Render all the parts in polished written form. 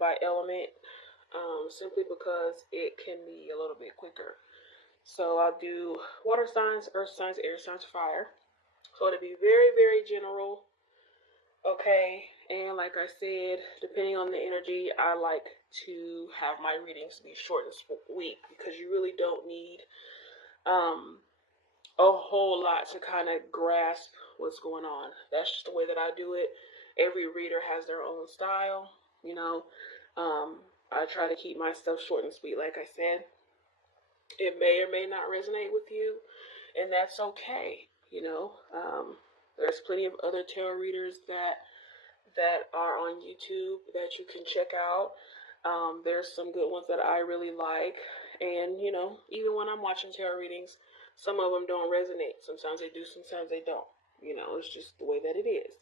by element, simply because it can be a little bit quicker. So I'll do water signs, earth signs, air signs, fire. So it'll be very, very general. Okay, and like I said, depending on the energy, I like to have my readings be short and sweet because you really don't need a whole lot to kind of grasp what's going on. That's just the way that I do it. Every reader has their own style, you know. I try to keep my stuff short and sweet, like I said. It may or may not resonate with you, and that's okay, you know. There's plenty of other tarot readers that are on YouTube that you can check out. There's some good ones that I really like, and you know, even when I'm watching tarot readings, some of them don't resonate. Sometimes they do, sometimes they don't. You know, it's just the way that it is.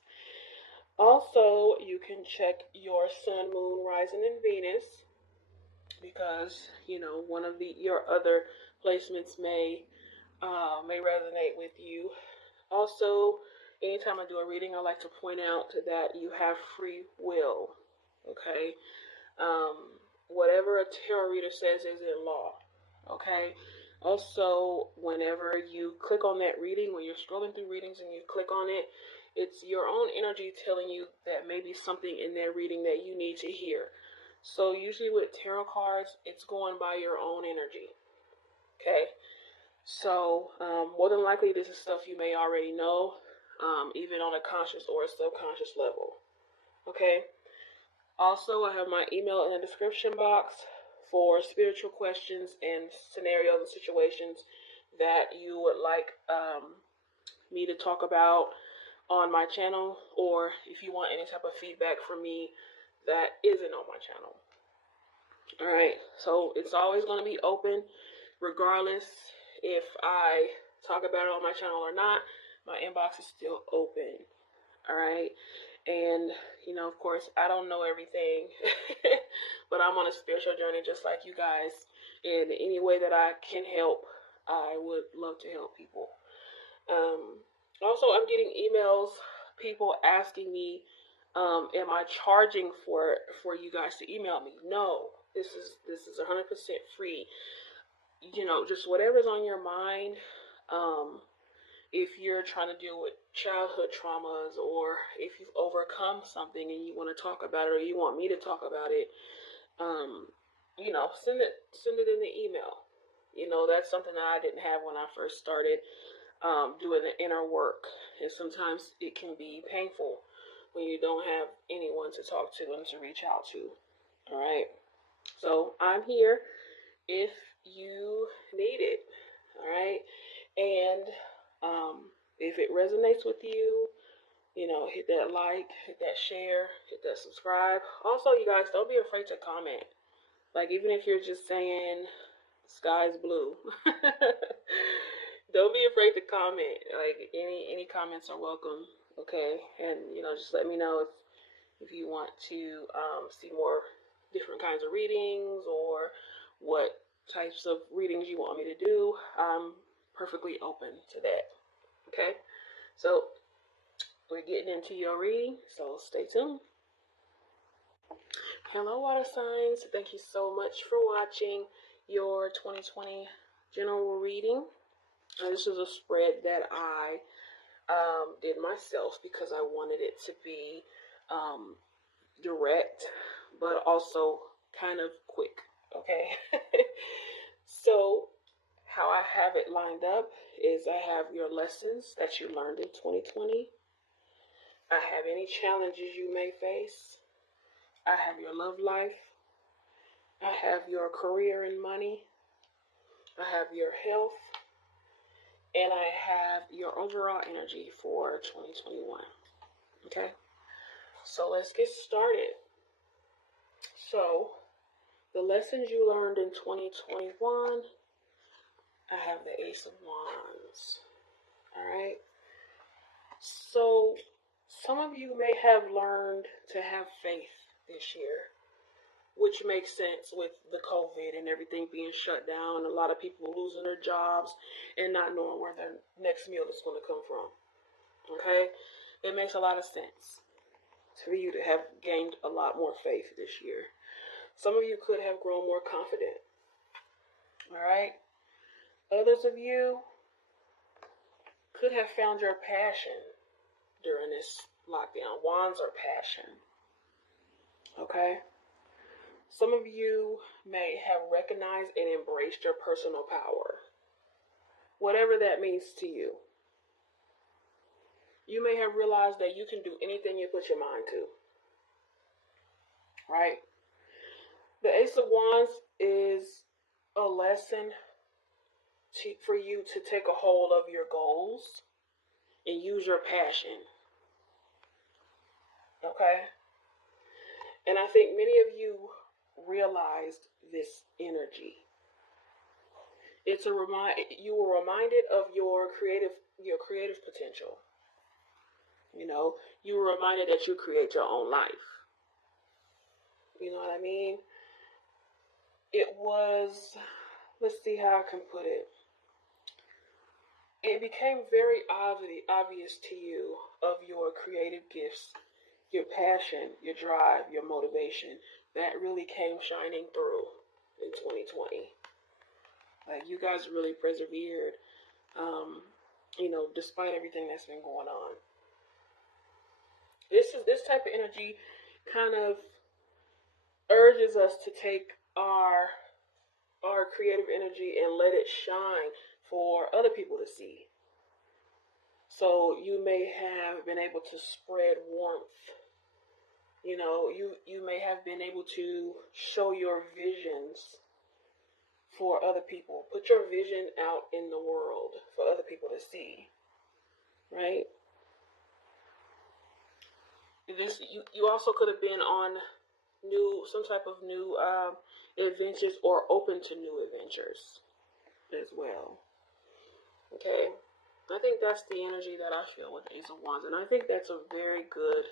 Also, you can check your sun, moon, rising, and Venus because you know one of your other placements may resonate with you. Also, anytime I do a reading, I like to point out that you have free will. Okay, whatever a tarot reader says is in law. Okay. Also, whenever you click on that reading, when you're scrolling through readings and you click on it, it's your own energy telling you that maybe something in that reading that you need to hear. So usually with tarot cards, it's going by your own energy. Okay. So more than likely, this is stuff you may already know, even on a conscious or a subconscious level. Okay. Also, I have my email in the description box for spiritual questions and scenarios and situations that you would like me to talk about on my channel, or if you want any type of feedback from me that isn't on my channel. All right, so it's always going to be open regardless if I talk about it on my channel or not. My inbox is still open. All right. And, you know, of course, I don't know everything, but I'm on a spiritual journey just like you guys. In any way that I can help, I would love to help people. Also, I'm getting emails, people asking me, am I charging for you guys to email me? No, this is 100% free. You know, just whatever's on your mind. If you're trying to deal with childhood traumas, or if you've overcome something and you want to talk about it, or you want me to talk about it, you know, send it in the email. You know, that's something that I didn't have when I first started doing the inner work, and sometimes it can be painful when you don't have anyone to talk to and to reach out to. All right, so I'm here if you need it. All right, and if it resonates with you, you know, hit that like, hit that share, hit that subscribe. Also, you guys, don't be afraid to comment. Like, even if you're just saying sky's blue, don't be afraid to comment. Like, any comments are welcome. Okay, and you know, just let me know if you want to see more different kinds of readings, or what types of readings you want me to do. I'm perfectly open to that. Okay, so we're getting into your reading, so stay tuned. Hello, water signs. Thank you so much for watching your 2020 general reading. This is a spread that I did myself because I wanted it to be direct, but also kind of quick. Okay, so how I have it lined up is I have your lessons that you learned in 2020. I have any challenges you may face. I have your love life. I have your career and money. I have your health. And I have your overall energy for 2021. Okay? So let's get started. So, the lessons you learned in 2021, I have the Ace of Wands. Alright? So, some of you may have learned to have faith this year, which makes sense with the COVID and everything being shut down. A lot of people losing their jobs and not knowing where their next meal is going to come from. Okay? It makes a lot of sense for you to have gained a lot more faith this year. Some of you could have grown more confident. All right. Others of you could have found your passion during this lockdown. Wands are passion. Okay. Some of you may have recognized and embraced your personal power. Whatever that means to you. You may have realized that you can do anything you put your mind to. Right? The Ace of Wands is a lesson for you to take a hold of your goals and use your passion. Okay? And I think many of you realized this energy. It's you were reminded of your creative potential. You know, you were reminded that you create your own life. You know what I mean? It was, let's see how I can put it. It became very obvious to you of your creative gifts, your passion, your drive, your motivation. That really came shining through in 2020. Like, you guys really persevered, despite everything that's been going on. This type of energy kind of urges us to take our creative energy and let it shine for other people to see. So you may have been able to spread warmth. You know, you may have been able to show your visions for other people. Put your vision out in the world for other people to see. Right? You also could have been on some type of new adventures, or open to new adventures as well. Okay, I think that's the energy that I feel with Ace of Wands, and I think that's a very good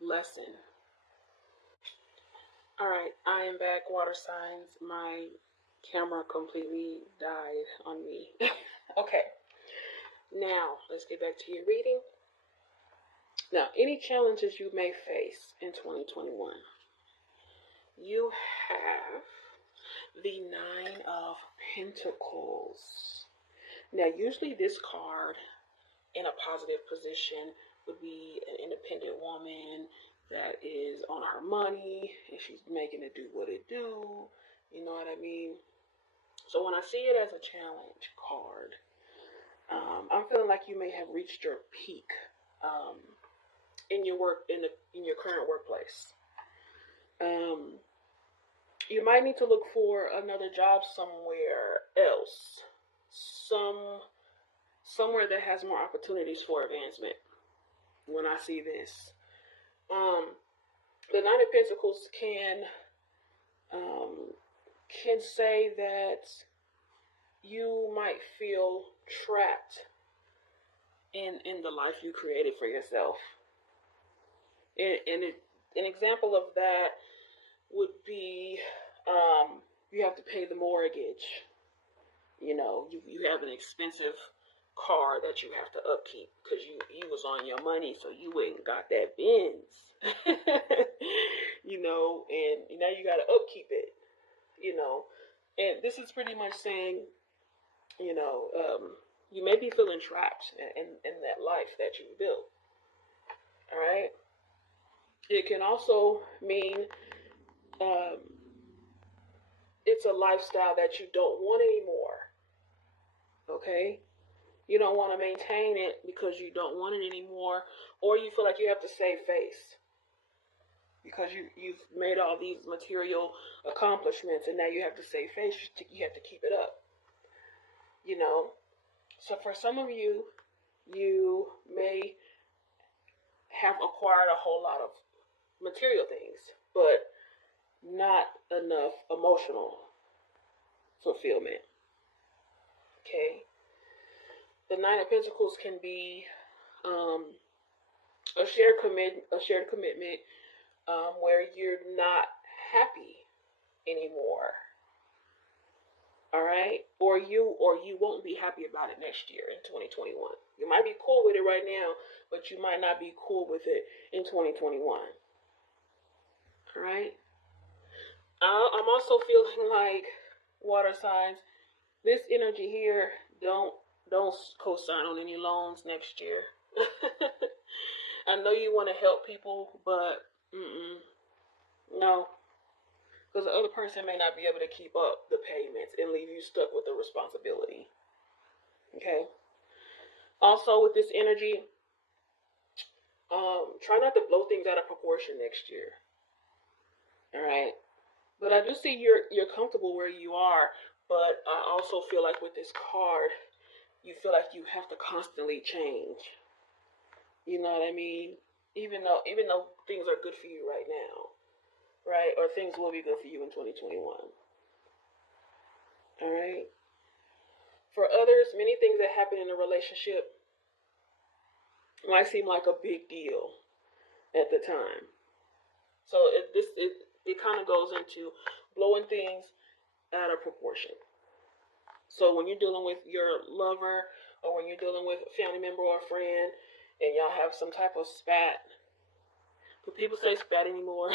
lesson. All right, I am back, water signs. My camera completely died on me. Okay, now let's get back to your reading. Now, any challenges you may face in 2021, you have the Nine of Pentacles. Now, usually this card in a positive position would be an independent woman that is on her money and she's making it do what it do. You know what I mean? So when I see it as a challenge card, I'm feeling like you may have reached your peak in your work, in your current workplace. You might need to look for another job somewhere else, somewhere that has more opportunities for advancement. When I see this, the Nine of Pentacles can say that you might feel trapped in the life you created for yourself. And an example of that would be you have to pay the mortgage. You know, you have an expensive car that you have to upkeep because you was on your money, so you went and got that Benz. You know, and now you got to upkeep it. You know, and this is pretty much saying, you know, you may be feeling trapped in that life that you built. All right. It can also mean it's a lifestyle that you don't want anymore. Okay? You don't want to maintain it because you don't want it anymore, or you feel like you have to save face because you've made all these material accomplishments and now you have to save face. You have to keep it up. You know? So for some of you, you may have acquired a whole lot of material things, but not enough emotional fulfillment. Okay? The Nine of Pentacles can be a shared commitment where you're not happy anymore. All right? Or you won't be happy about it next year in 2021. You might be cool with it right now, but you might not be cool with it in 2021. All right? I'm also feeling like water signs. This energy here, don't co-sign on any loans next year. I know you want to help people, but no, because the other person may not be able to keep up the payments and leave you stuck with the responsibility. Okay. Also, with this energy, try not to blow things out of proportion next year. All right. But I do see you're comfortable where you are, but I also feel like with this card, you feel like you have to constantly change. You know what I mean? Even though things are good for you right now, right? Or things will be good for you in 2021. All right. For others, many things that happen in a relationship might seem like a big deal at the time. So it kind of goes into blowing things out of proportion. So when you're dealing with your lover, or when you're dealing with a family member or a friend, and y'all have some type of spat, do people say spat anymore?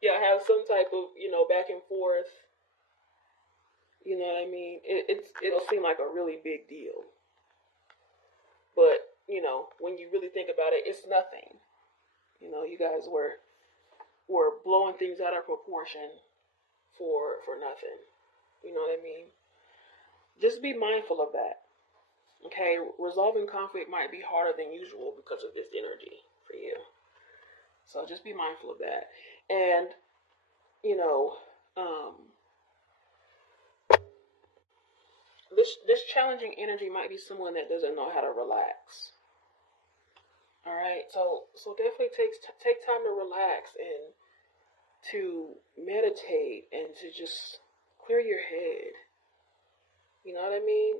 Y'all have some type of back and forth. You know what I mean? It'll seem like a really big deal, but when you really think about it, it's nothing. You guys were blowing things out of proportion for nothing. You know what I mean? Just be mindful of that. Okay, resolving conflict might be harder than usual because of this energy for you. So just be mindful of that. And this challenging energy might be someone that doesn't know how to relax. All right, so definitely take time to relax and to meditate and to just clear your head. You know what I mean?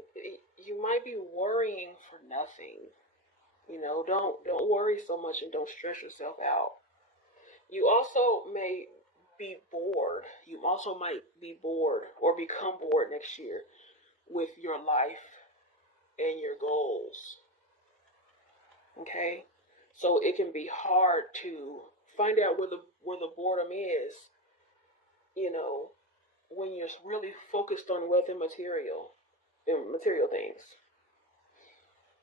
You might be worrying for nothing. Don't worry so much and don't stress yourself out. You also may be bored. You also might be bored or become bored next year with your life and your goals. Okay? So it can be hard to find out where the boredom is, when you're really focused on wealth and material things.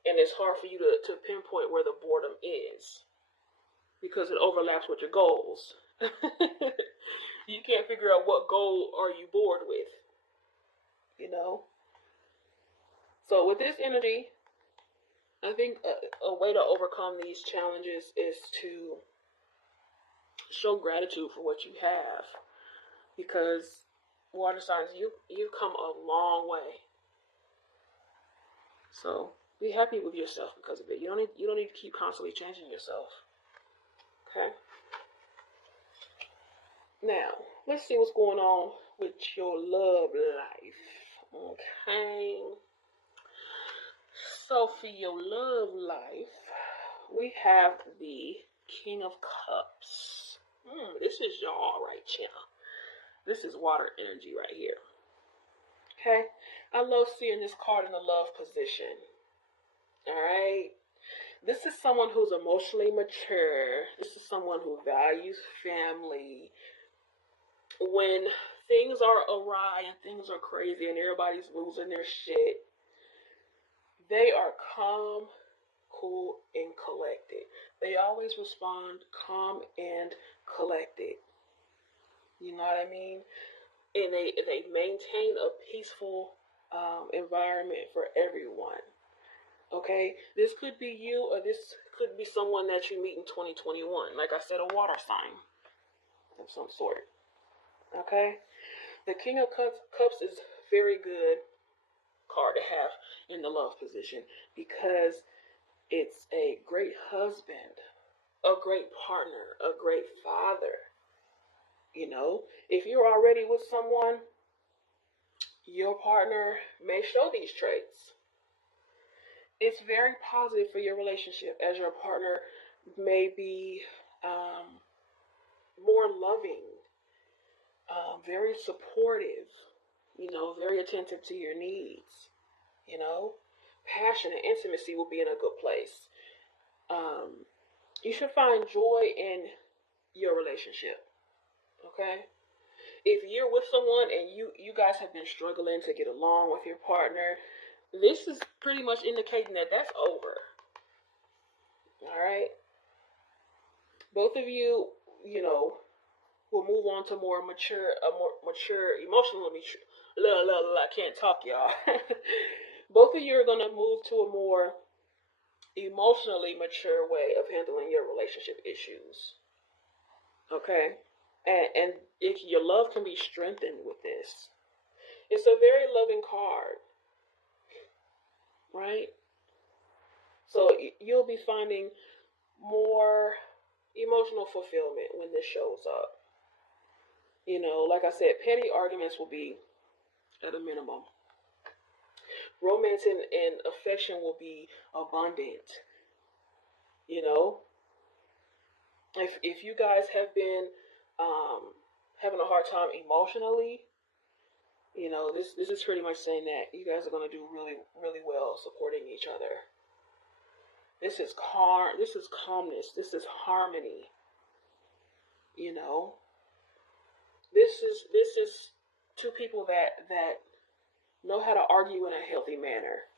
And it's hard for you to pinpoint where the boredom is because it overlaps with your goals. You can't figure out what goal are you bored with. So with this energy, I think a way to overcome these challenges is to show gratitude for what you have, because water signs, you've come a long way. So be happy with yourself because of it. You don't need to keep constantly changing yourself. Okay. Now let's see what's going on with your love life. Okay. So for your love life, we have the King of Cups. This is y'all right here. This is water energy right here. Okay? I love seeing this card in the love position. Alright? This is someone who's emotionally mature. This is someone who values family. When things are awry and things are crazy and everybody's losing their shit, they are calm, cool, and collected. They always respond calm and collected. You know what I mean? And they maintain a peaceful environment for everyone. Okay? This could be you, or this could be someone that you meet in 2021. Like I said, a water sign of some sort. Okay? The King of Cups is very good card to have in the love position because it's a great husband, a great partner, a great father. If you're already with someone, your partner may show these traits. It's very positive for your relationship as your partner may be more loving, very supportive, very attentive to your needs. Passion and intimacy will be in a good place. You should find joy in your relationship. Okay? If you're with someone and you guys have been struggling to get along with your partner, this is pretty much indicating that that's over. All right? Both of you, you know, will move on to a more mature, emotionally mature. I can't talk, y'all. Both of you are going to move to a more emotionally mature way of handling your relationship issues. Okay? And if your love can be strengthened with this, it's a very loving card, right? So you'll be finding more emotional fulfillment when this shows up. You know, like I said, petty arguments will be at a minimum. Romance and affection will be abundant. You know, if you guys have been having a hard time emotionally, you know, this is pretty much saying that you guys are going to do really, really well supporting each other. This is this is calmness, this is harmony. You know, this is two people that know how to argue in a healthy manner.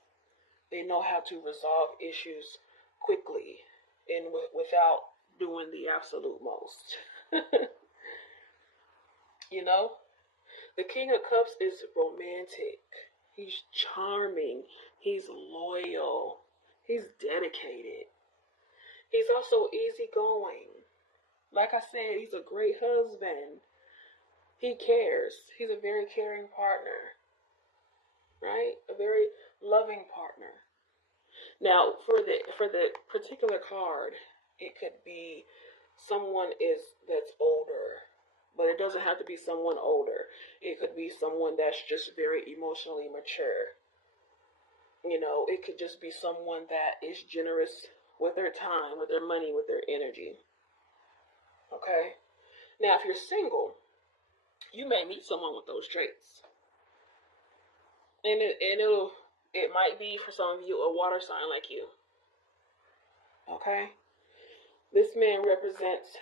They know how to resolve issues quickly and without doing the absolute most. You know, the King of Cups is romantic. He's charming. He's loyal. He's dedicated. He's also easygoing. Like I said, he's a great husband. He cares. He's a very caring partner, right? A very loving partner. Now, for the particular card, it could be someone that's older, but it doesn't have to be someone older. It could be someone that's just very emotionally mature. You know, it could just be someone that is generous with their time, with their money, with their energy. Okay? Now, if you're single, you may meet someone with those traits. And it might be for some of you a water sign like you. Okay? This man represents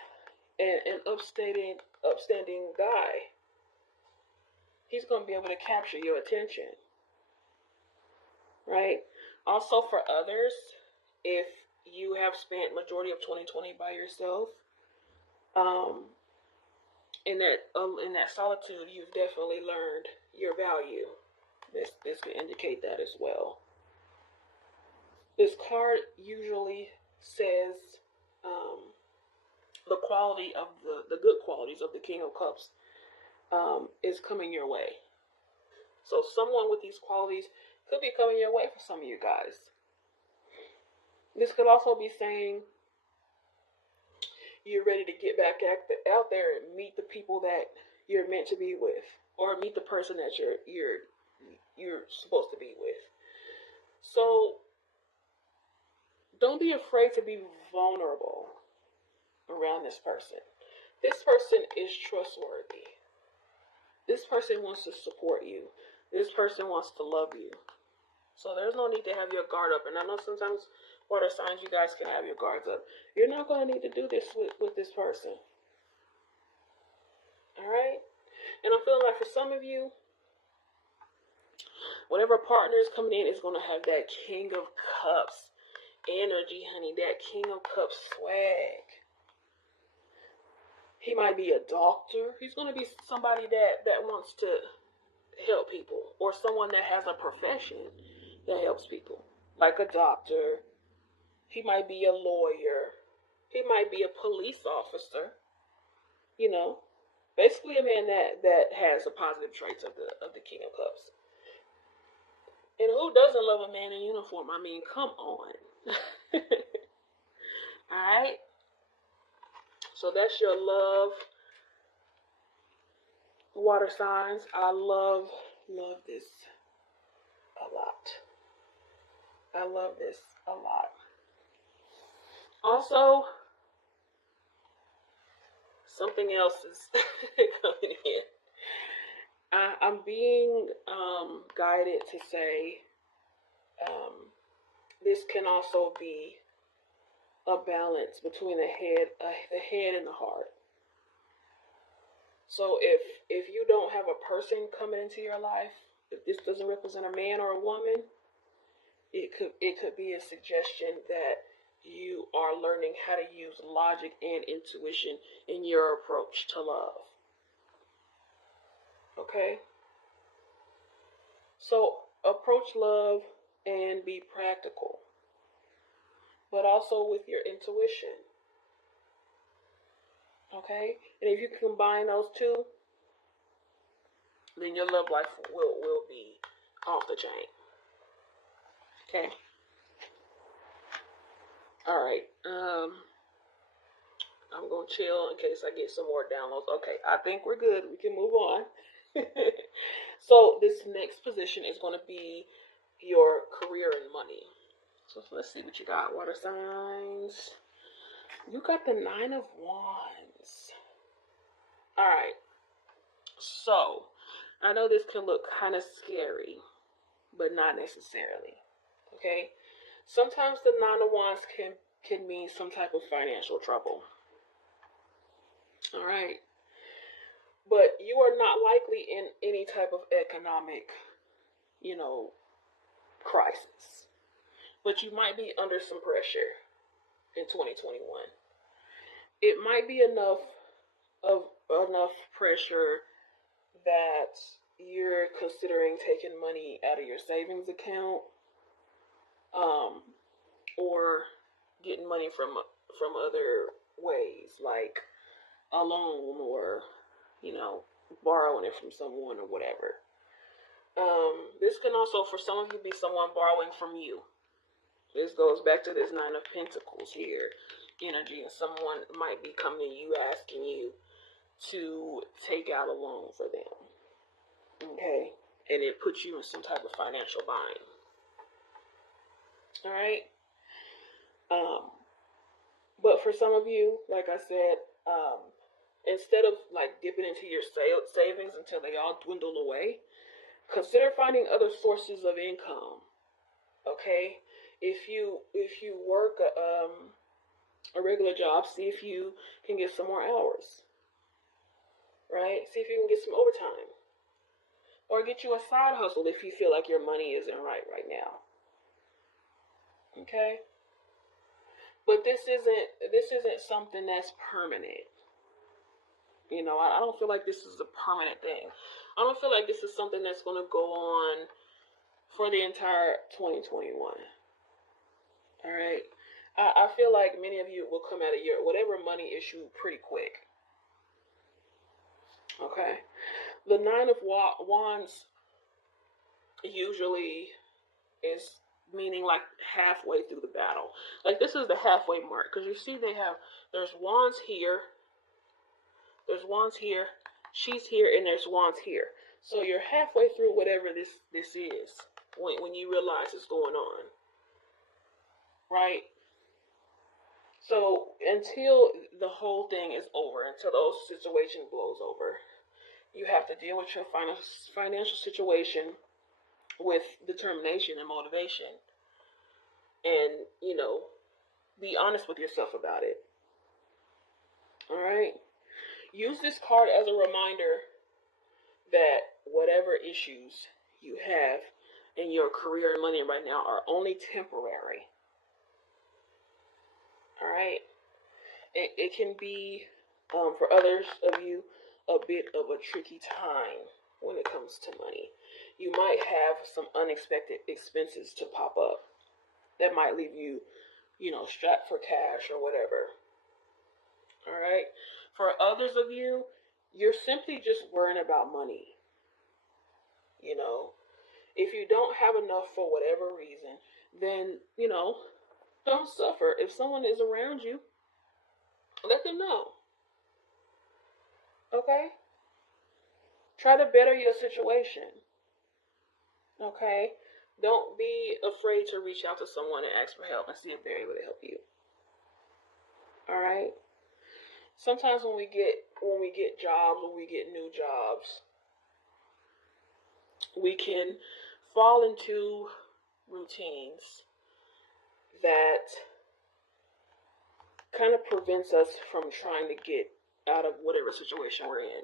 an upstanding guy. He's going to be able to capture your attention. Right? Also for others, if you have spent majority of 2020 by yourself, in that solitude, you've definitely learned your value. This can indicate that as well. This card usually says the quality of the good qualities of the King of Cups is coming your way. So someone with these qualities could be coming your way for some of you guys. This could also be saying you're ready to get back out there and meet the people that you're meant to be with, or meet the person that you're supposed to be with. So don't be afraid to be vulnerable around this person. This person is trustworthy. This person wants to support you. This person wants to love you. So there's no need to have your guard up. And I know sometimes water signs, you guys can have your guards up. You're not going to need to do this with this person. All right? And I'm feeling like for some of you, whatever partner is coming in is going to have that King of Cups energy, honey. That King of Cups swag. He might be a doctor. He's going to be somebody that wants to help people, or someone that has a profession that helps people, like a doctor. He might be a lawyer. He might be a police officer. You know, basically a man that has the positive traits of the King of Cups. And who doesn't love a man in uniform? I mean, come on. All right. So that's your love water signs. I love this a lot. I love this a lot. Also, something else is coming in. I'm being guided to say this can also be a balance between the head and the heart. So if you don't have a person coming into your life, if this doesn't represent a man or a woman, it could be a suggestion that you are learning how to use logic and intuition in your approach to love. Okay? So approach love and be practical, but also with your intuition. Okay? And if you combine those two, then your love life will be off the chain. Okay? Alright. I'm going to chill in case I get some more downloads. Okay, I think we're good. We can move on. So this next position is going to be your career and money. So let's see what you got, water signs. You got the 9 of Wands. All right. So I know this can look kind of scary, but not necessarily. Okay. Sometimes the 9 of Wands can mean some type of financial trouble. All right. But you are not likely in any type of economic, crisis. But you might be under some pressure in 2021. It might be enough pressure that you're considering taking money out of your savings account, or getting money from other ways, like a loan, or borrowing it from someone or whatever. This can also, for some of you, be someone borrowing from you. This goes back to this 9 of Pentacles here energy, and someone might be coming to you asking you to take out a loan for them. Okay? And it puts you in some type of financial bind. All right? But for some of you, like I said, instead of like dipping into your savings until they all dwindle away, consider finding other sources of income. Okay? If you work a regular job, see if you can get some more hours. Right? See if you can get some overtime. Or get you a side hustle if you feel like your money isn't right now. Okay? But this isn't something that's permanent. I don't feel like this is a permanent thing. I don't feel like this is something that's going to go on for the entire 2021. All right? I feel like many of you will come out of your whatever money issue pretty quick. Okay? The 9 of Wands usually is meaning like halfway through the battle. Like this is the halfway mark, because you see there's Wands here, there's Wands here, she's here, and there's Wands here. So you're halfway through whatever this is when you realize it's going on. Right? So until the whole thing is over, until the situation blows over, you have to deal with your financial situation with determination and motivation. And, be honest with yourself about it. All right? Use this card as a reminder that whatever issues you have in your career and money right now are only temporary. All right? It can be, for others of you, a bit of a tricky time when it comes to money. You might have some unexpected expenses to pop up that might leave you, strapped for cash or whatever. All right? For others of you, you're simply just worrying about money. If you don't have enough for whatever reason, then, don't suffer. If someone is around you, let them know. Okay? Try to better your situation. Okay? Don't be afraid to reach out to someone and ask for help and see if they're able to help you. All right? Sometimes when we get jobs, when we get new jobs, we can fall into routines that kind of prevents us from trying to get out of whatever situation we're in.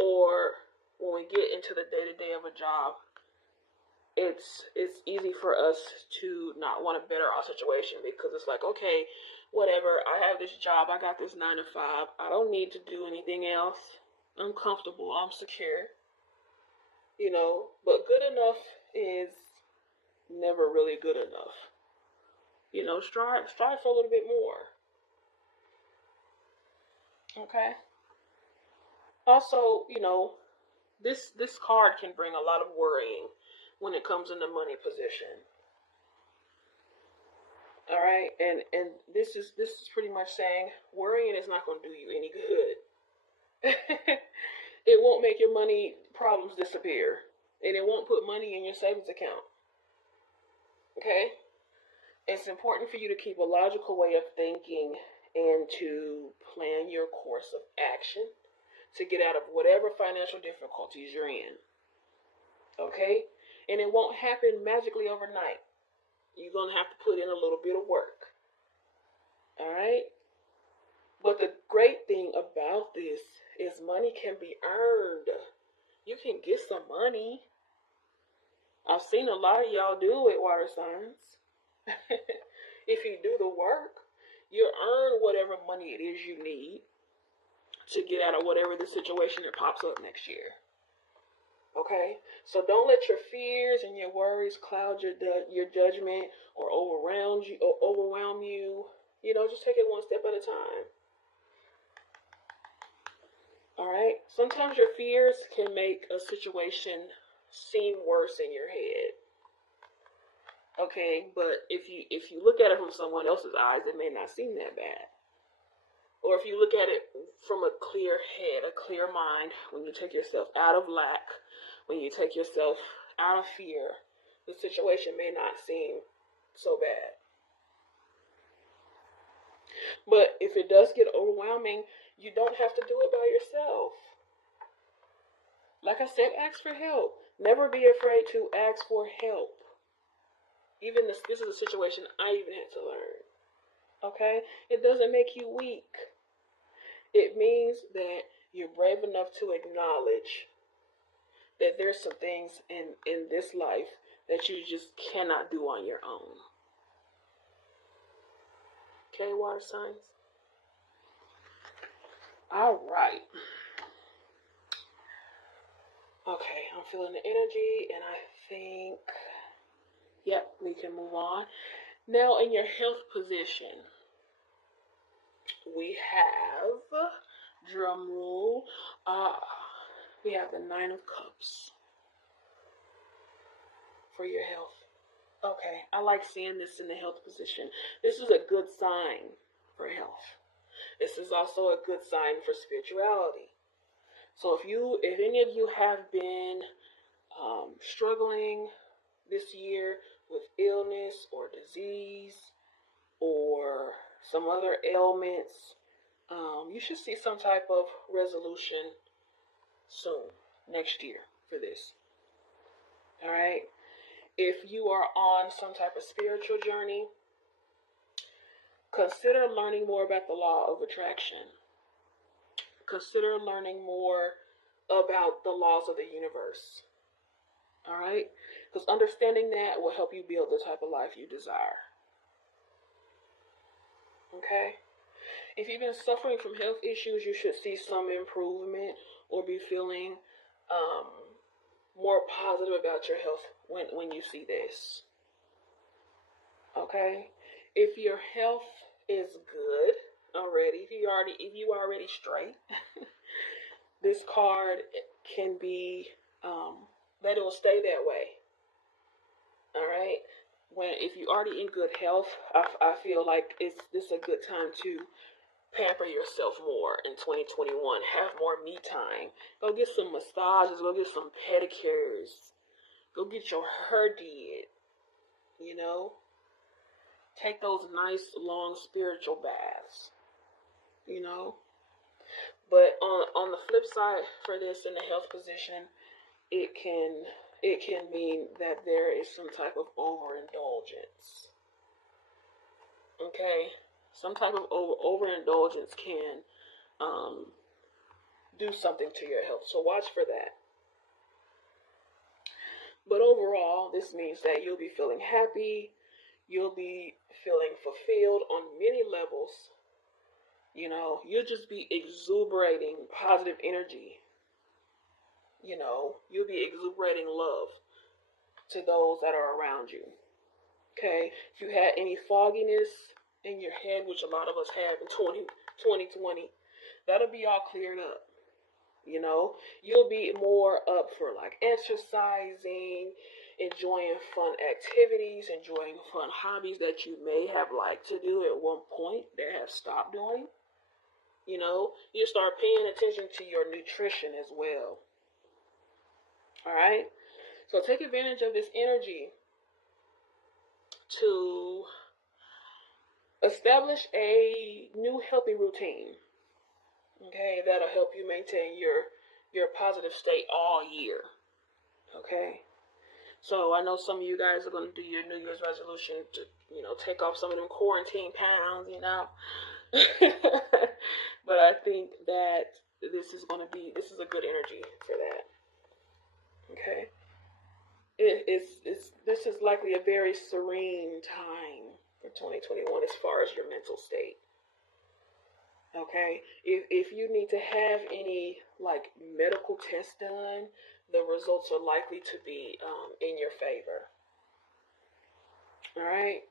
or when we get into the day-to-day of a job, it's easy for us to not want to better our situation, because it's like, okay, whatever, I have this job, I got this 9 to 5, I don't need to do anything else. I'm comfortable, I'm secure, but good enough is never really good enough. Strive for a little bit more. Okay. Also, this card can bring a lot of worrying when it comes in the money position. All right, and this is pretty much saying worrying is not going to do you any good. It won't make your money problems disappear, and it won't put money in your savings account. Okay, it's important for you to keep a logical way of thinking and to plan your course of action to get out of whatever financial difficulties you're in. Okay, and it won't happen magically overnight. You're going to have to put in a little bit of work. All right? But the great thing about this is money can be earned. You can get some money. I've seen a lot of y'all do it, water signs. If you do the work, you'll earn whatever money it is you need to get out of whatever the situation that pops up next year. Okay, so don't let your fears and your worries cloud your judgment or overwhelm you. Just take it one step at a time. All right. Sometimes your fears can make a situation seem worse in your head. Okay, but if you look at it from someone else's eyes, it may not seem that bad. Or if you look at it from a clear head, a clear mind, when you take yourself out of lack, when you take yourself out of fear, the situation may not seem so bad. But if it does get overwhelming, you don't have to do it by yourself. Like I said, ask for help. Never be afraid to ask for help. Even this is a situation I even had to learn. Okay? It doesn't make you weak. It means that you're brave enough to acknowledge that there's some things in this life that you just cannot do on your own. Okay, water signs? All right. Okay, I'm feeling the energy, and I think, yep, we can move on. Now, in your health position, we have, drum roll, we have the 9 of Cups for your health. Okay, I like seeing this in the health position. This is a good sign for health. This is also a good sign for spirituality. So if any of you have been struggling this year with illness or disease or some other ailments, you should see some type of resolution soon, next year, for this. All right? If you are on some type of spiritual journey, consider learning more about the law of attraction. Consider learning more about the laws of the universe. All right? Because understanding that will help you build the type of life you desire. Okay? If you've been suffering from health issues, you should see some improvement or be feeling more positive about your health when you see this. Okay? If your health is good already, if you already straight, this card can be that it will stay that way. All right? If you're already in good health, I feel like this is a good time to pamper yourself more in 2021. Have more me time. Go get some massages. Go get some pedicures. Go get your hair did. Take those nice, long spiritual baths. But on the flip side for this in the health position, it can mean that there is some type of overindulgence. Okay? Some type of overindulgence can do something to your health. So watch for that. But overall, this means that you'll be feeling happy. You'll be feeling fulfilled on many levels. You know, you'll just be exuberating positive energy. You know, you'll be exuberating love to those that are around you. Okay? If you had any fogginess in your head, which a lot of us have in 2020, that'll be all cleared up. You know, you'll be more up for like exercising, enjoying fun activities, enjoying fun hobbies that you may have liked to do at one point that have stopped doing. You know, you start paying attention to your nutrition as well. All right. So take advantage of this energy to establish a new healthy routine. Okay, that'll help you maintain your positive state all year. Okay. So I know some of you guys are going to do your New Year's resolution to, you know, take off some of them quarantine pounds, you know. But I think that this is a good energy for that. Okay. This is likely a very serene time for 2021 as far as your mental state. Okay, if you need to have any like medical tests done, the results are likely to be in your favor. All right.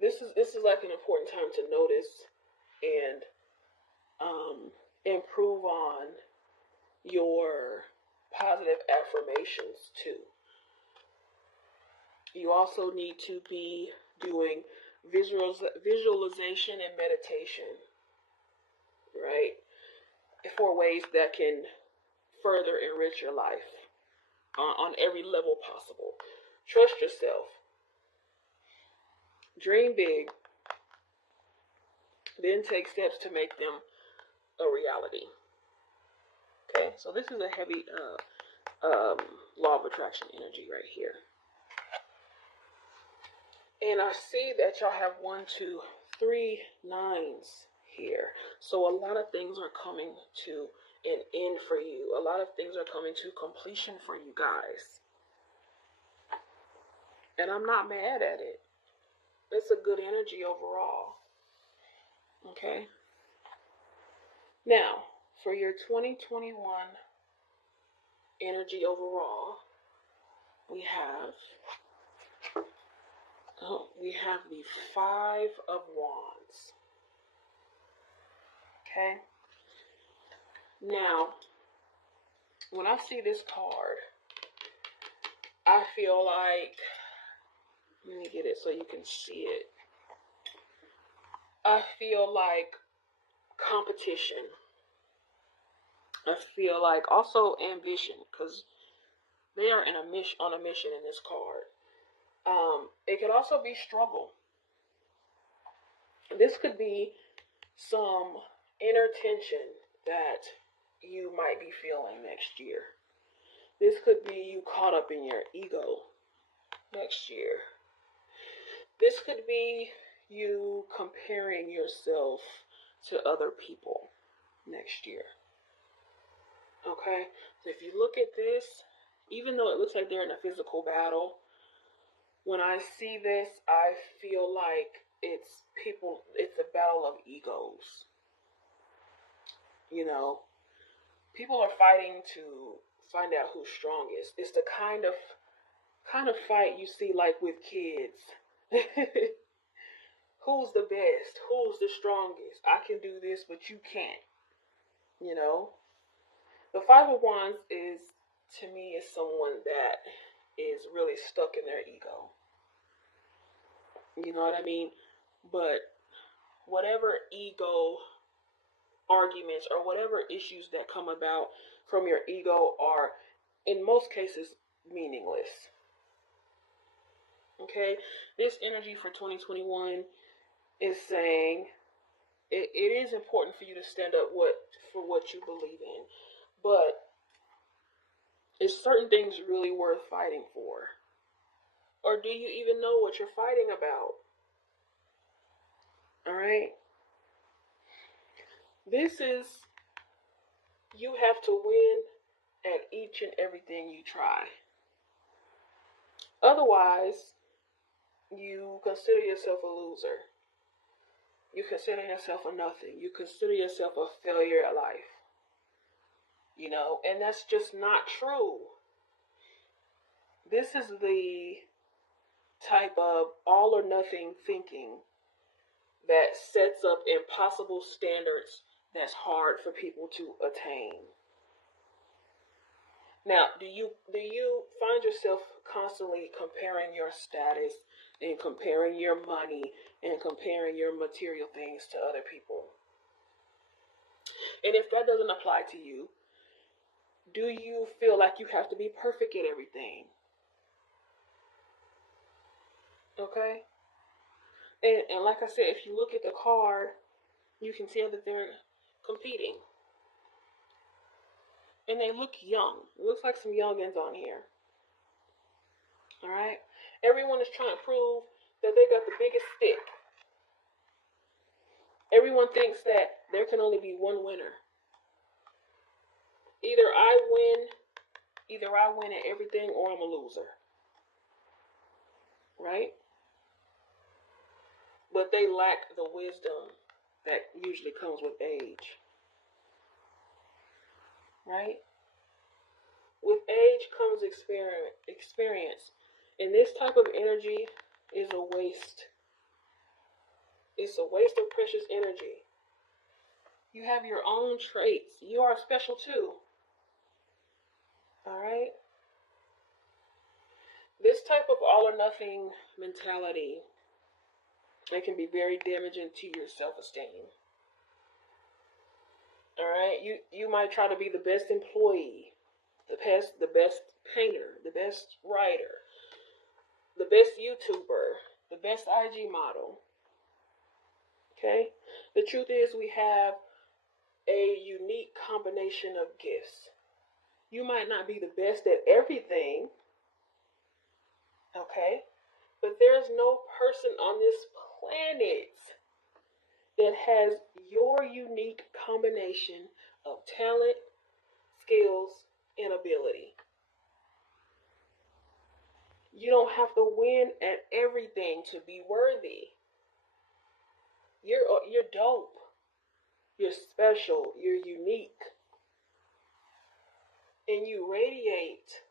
This is like an important time to notice and improve on your positive affirmations too. You also need to be doing visualization and meditation, right? For ways that can further enrich your life on every level possible. Trust yourself. Dream big. Then take steps to make them a reality. Okay, so this is a heavy law of attraction energy right here. And I see that y'all have 1, 2, 3 9s here. So a lot of things are coming to an end for you. A lot of things are coming to completion for you guys. And I'm not mad at it. It's a good energy overall. Okay. Now, for your 2021 energy overall, we have the 5 of Wands. Okay. Now, when I see this card, I feel like, let me get it so you can see it. I feel like competition. I feel like also ambition, because they are on a mission in this card. It could also be struggle. This could be some inner tension that you might be feeling next year. This could be you caught up in your ego next year. This could be you comparing yourself to other people next year. Okay? So if you look at this, even though it looks like they're in a physical battle, when I see this, I feel like it's a battle of egos. You know, people are fighting to find out who's strongest. It's the kind of fight you see like with kids. Who's the best? Who's the strongest? I can do this, but you can't. You know? The 5 of Wands to me, is someone that is really stuck in their ego. You know what I mean? But whatever ego arguments or whatever issues that come about from your ego are, in most cases, meaningless. Okay? This energy for 2021 is saying it is important for you to stand up for what you believe in. But is certain things really worth fighting for? Or do you even know what you're fighting about? All right? This is You have to win at each and everything you try. Otherwise, you consider yourself a loser. You consider yourself a nothing. You consider yourself a failure at life. You know, and that's just not true. This is the type of all or nothing thinking that sets up impossible standards that's hard for people to attain. Now, do you find yourself constantly comparing your status and comparing your money and comparing your material things to other people? And if that doesn't apply to you, do you feel like you have to be perfect at everything? Okay? And like I said, if you look at the card, you can tell that they're competing. And they look young. It looks like some youngins on here. Alright? Everyone is trying to prove that they got the biggest stick. Everyone thinks that there can only be one winner. Either I win at everything, or I'm a loser. Right? But they lack the wisdom that usually comes with age. Right? With age comes experience. And this type of energy is a waste. It's a waste of precious energy. You have your own traits. You are special too. Alright? This type of all or nothing mentality, it can be very damaging to your self-esteem. Alright? You might try to be the best employee, the best painter, the best writer, the best YouTuber, the best IG model. Okay? The truth is, we have a unique combination of gifts. You might not be the best at everything, okay? But there's no person on this planet that has your unique combination of talent, skills, and ability. You don't have to win at everything to be worthy. You're dope. You're special. You're unique. And you radiate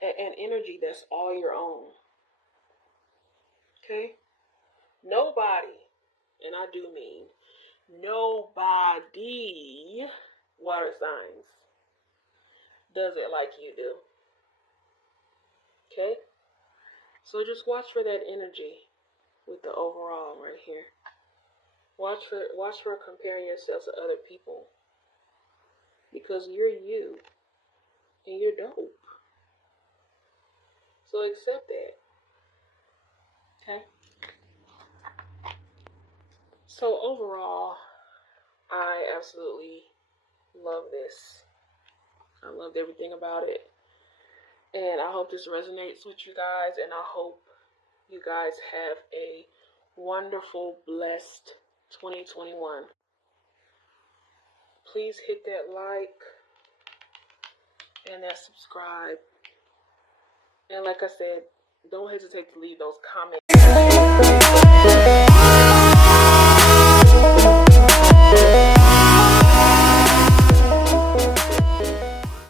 an energy that's all your own. Okay? Nobody, and I do mean nobody, water signs, does it like you do. Okay? So just watch for that energy with the overall right here. Watch for comparing yourself to other people. Because you're you. And you're dope. So accept that. Okay? So overall, I absolutely love this. I loved everything about it. And I hope this resonates with you guys. And I hope you guys have a wonderful, blessed 2021. Please hit that like and that subscribe. And like I said, don't hesitate to leave those comments.